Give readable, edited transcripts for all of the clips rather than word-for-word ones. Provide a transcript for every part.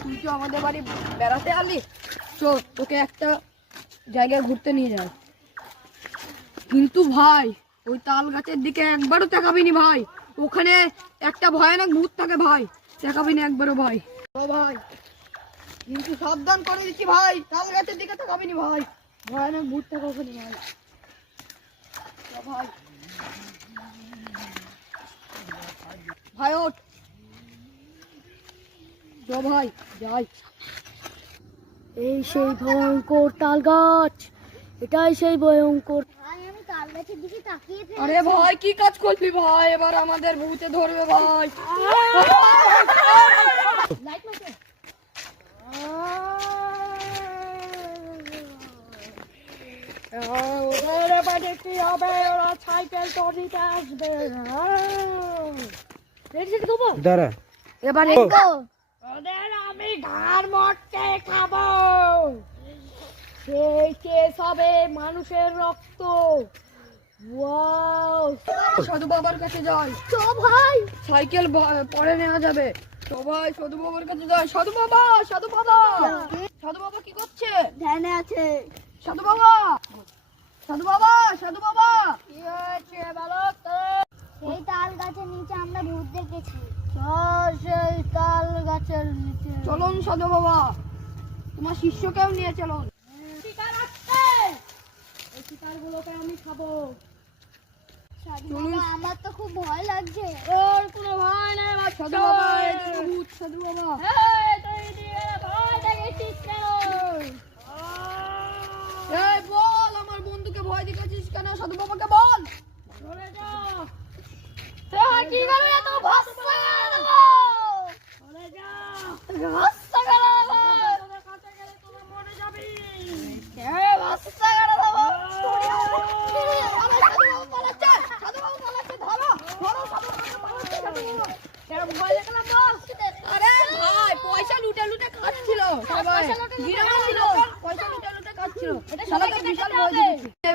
তুই তো আমাদের বাড়ি বেড়াতে আলি, চল তোকে একটা জায়গায় ঘুরতে নিয়ে যাই। কিন্তু ভাই ওই তাল গাছের দিকে একবারও তাকাবি নি ভাই, ওখানে একটা ভয়ানক ভূত থাকে ভাই, তাকাবি না একবারও ভাই। ও ভাই কিন্তু সাবধান করে দিচ্ছি ভাই, তাল গাছের দিকে তাকাবি নি ভাই, ভয়ানক ভূত থাকে ওখানে ভাই। ভাই ভাই ওঠ, ভাই যাই। এই সেই ভয়ঙ্কর তাল গাছ, এটাই সেই ভয়ঙ্কর। আমি তাল গাছের দিকে তাকিয়ে থাকি। আরে ভাই কি কাজ করবি ভাই, এবার আমাদের ভূতে ধরবে ভাই। লাইট মারছে। ওদের বাড়ি কি হবে, ওরা সাইকেল চড়িতে আসবে। দাঁড়া এবারে ওদের আমি ঘাড় মটকে খাবো, সেই কেস হবে মানুষের রক্ত। ওয়াও, সাধু বাবার কাছে যাই। তো ভাই সাইকেল পরে নেওয়া যাবে। তো ভাই সাধু বাবার কাছে যাই। সাধু বাবা, সাধু বাবা, সাধু বাবা কি করছে? ধ্যানে আছে। সাধু বাবা, সাধু বাবা, সাধু বাবা কি হয়েছে বলো তো? সেই তাল গাছের নিচে আমরা ভূত দেখেছি। সেই তাল গাছের নিচে চলুন সাধু বাবা, তোমার শিষ্যকেও নিয়ে চলুন। শিকার আসছে, এই শিকারগুলোকে আমি খাবো। সাধু বাবা, আমার তো খুব ভয় লাগছে। ওর কোনো ভয় নাই বাচ্চা। সাধু বাবা, এই যে ভূত। সাধু বাবা, এই তুই দিয়ে ভয় দেখিস কেন? এই বল, আমার বন্ধুকে ভয় দেখাচ্ছিস কেন? সাধু বাবাকে বল। চলে যা। কি করবে তো ভস্ম করে দেবো। চলে যা, ভস্ম করে দেবো। তোদের কাছে গেলে তোরা মরে যাবি। ভস্ম করে দেবো। পয়সা লুটে লুটে খাচ্ছিল,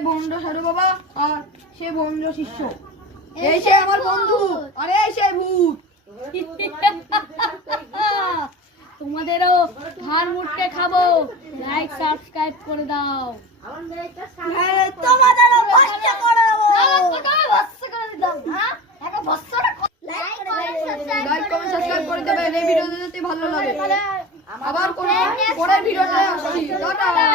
বন্ধু সাধু বাবা আর সে বন্ধু শিষ্য, এই সে আমার বন্ধু, আরে এই সে ভূত। তোমাদেরও ঘাড় মুটকে খাবো, লাইক সাবস্ক্রাইব করে দাও। তোমাদেরও ভস্ম করে দেবো। ভস্ম করে দিলাম। হ্যাঁ, একটা ভস্মটা লাইক কমেন্ট সাবস্ক্রাইব করে দেবেন। এই ভিডিওটা যদি ভালো লাগে আবার কোন পরের ভিডিওতে আসছি। টাটা।